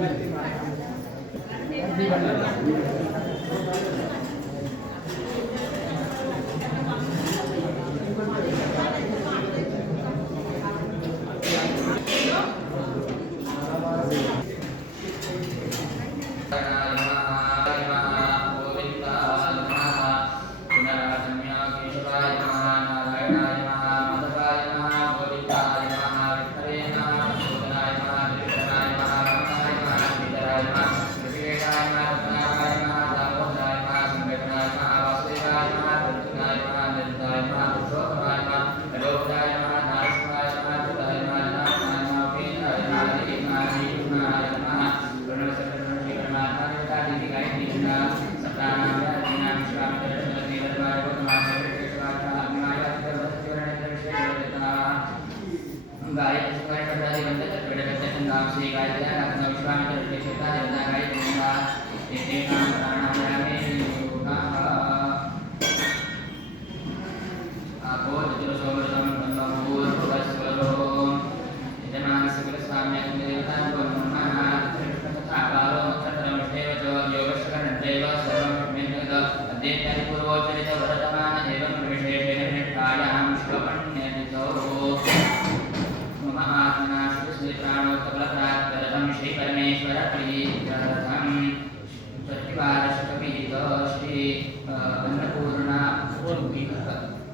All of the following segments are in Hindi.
Thank you.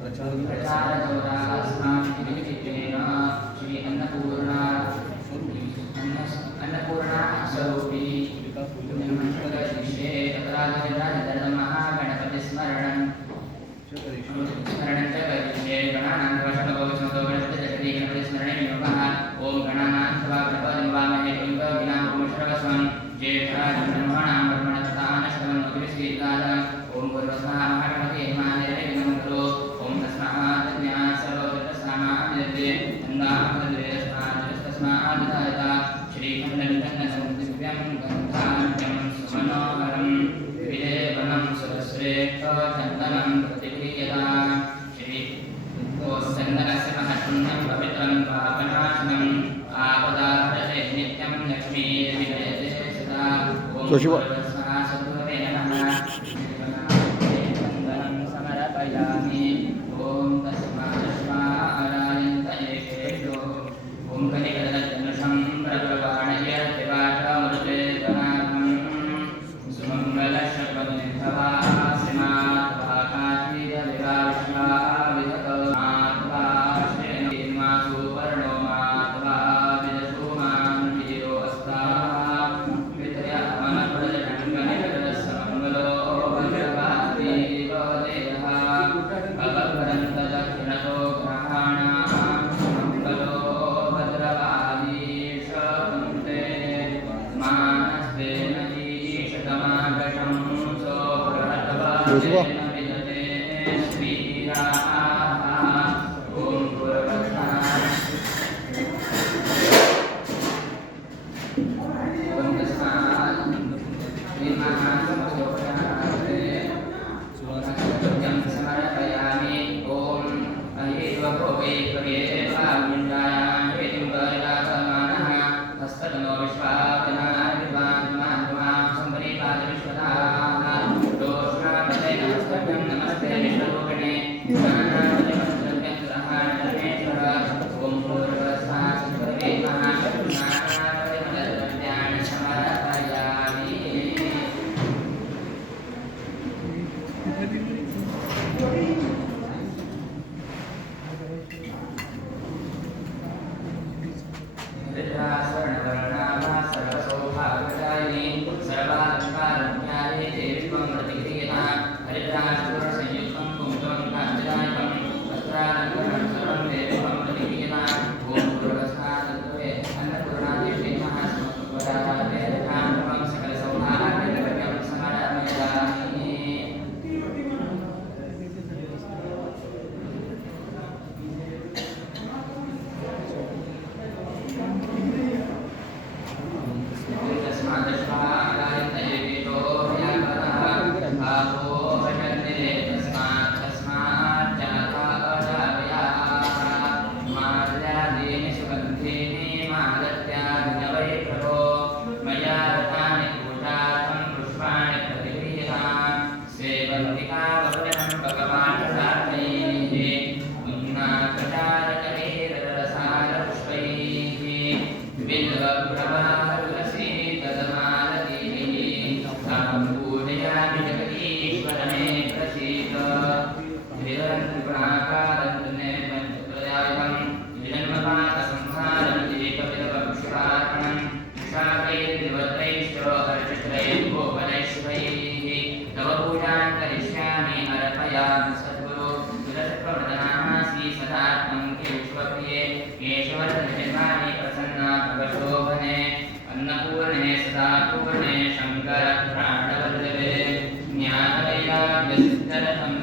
प्रचार नं पवित्रं पापनाशनं आपदाहरते नित्यं लक्ष्मीर्विजयते सदा Show de. ज्ञानवैराग्यसिद्धरथम्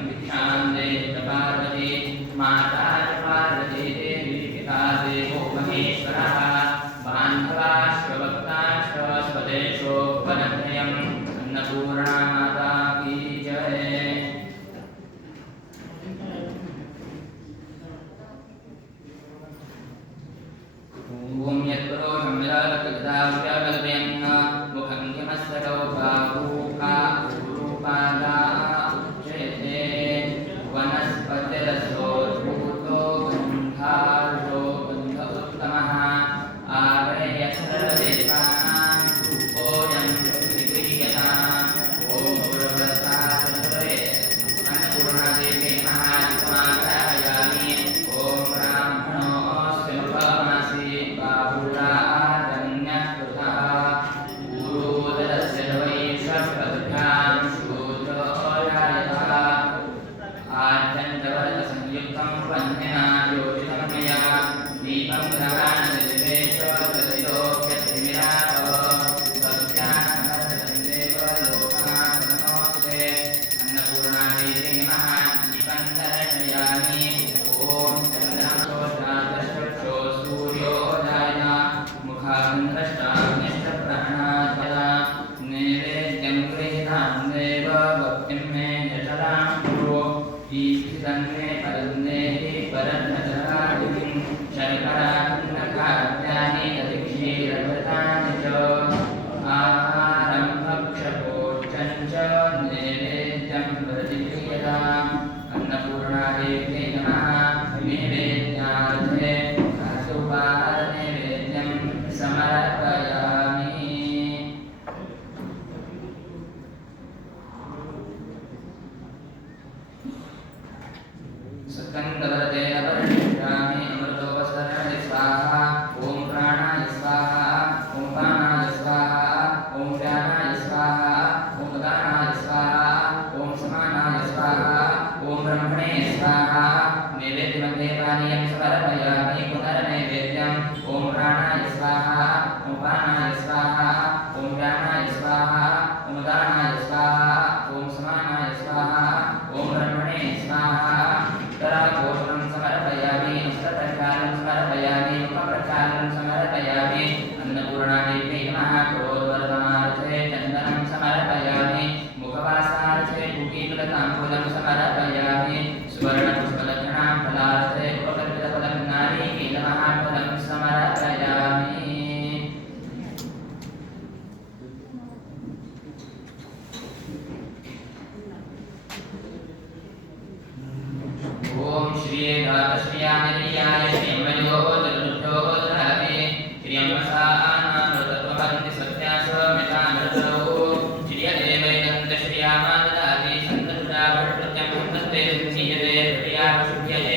karena स्वाहा ॐ उदानाय स्वाहा தேவை செய்யவே வெளியாக சுற்றியலை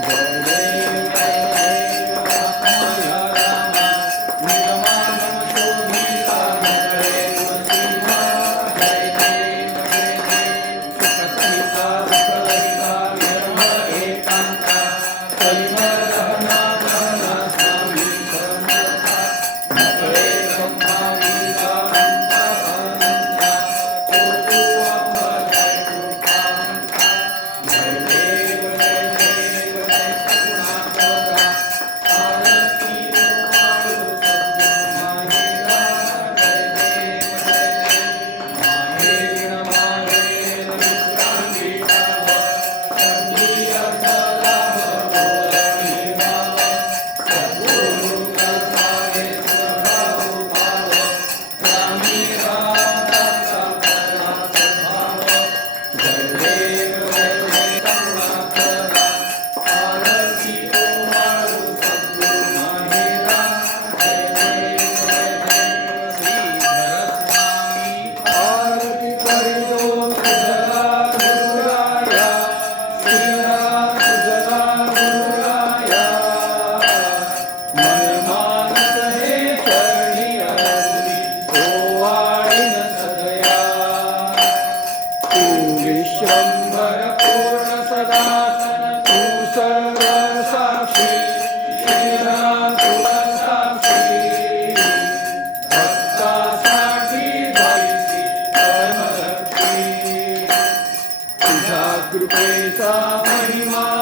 Jai तुझ्या कृपेचा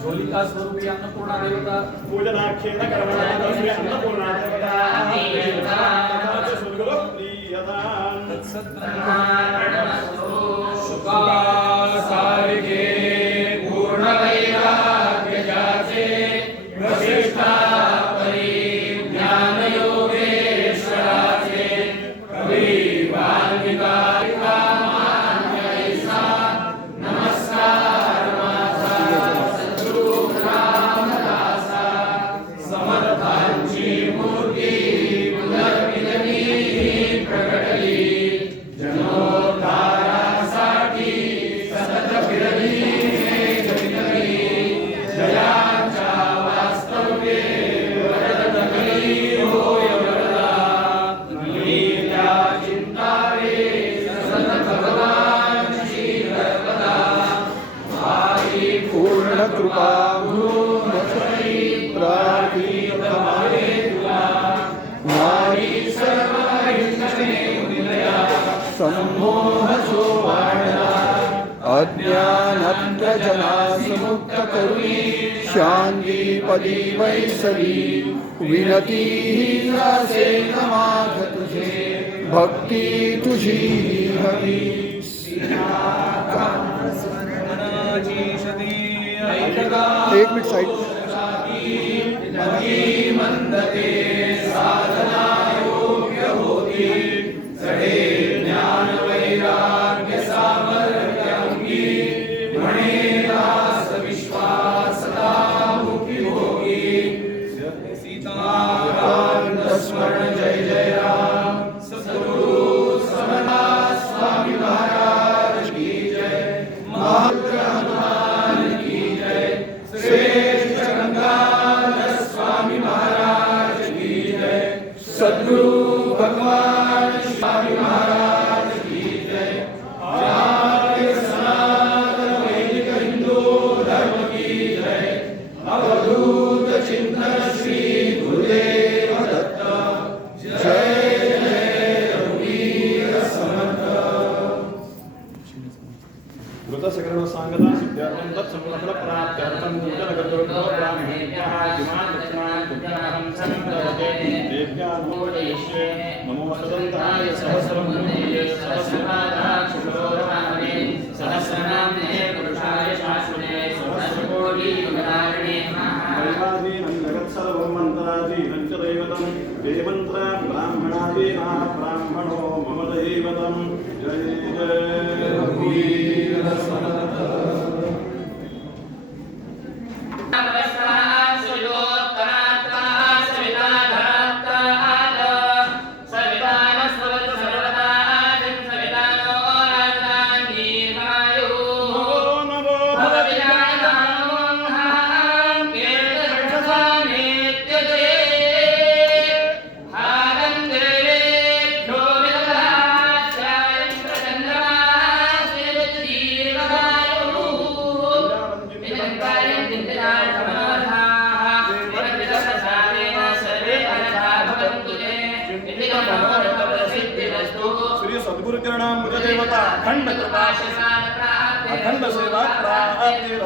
ज्योलिका स्वरूपी अन्नपूर्णा देवता पूजनाक्षेण कर्मणादस्य अन्नपूर्णा देवता सुर्गो प्रियतां तत्सत् ब्रह्माणमस्तु शुकाः जनासमुक्त करुणी शांतीपदी वैसली विनती रासे नमाथ तुझे भक्ति तुझी हवी। एक मिनट साइड। मंदते। सर्वसगर्वसाङ्गता सिद्ध्यर्थं तत्सम्पदप्राप्त्यर्थं नूतनगर्भोत्तरामिभ्यः नमो सदन्ताय सहस्रं सहस्रनादाक्षिणोरमाणे सहस्रनाम्ने पुरुषाय शासने. सहस्रकोटियुगधारिणे दैवादीनं जगत्सर्वं मन्त्रादीनं च दैवतं. देवन्त्रा ब्राह्मणादीनाः ब्राह्मणो Vamos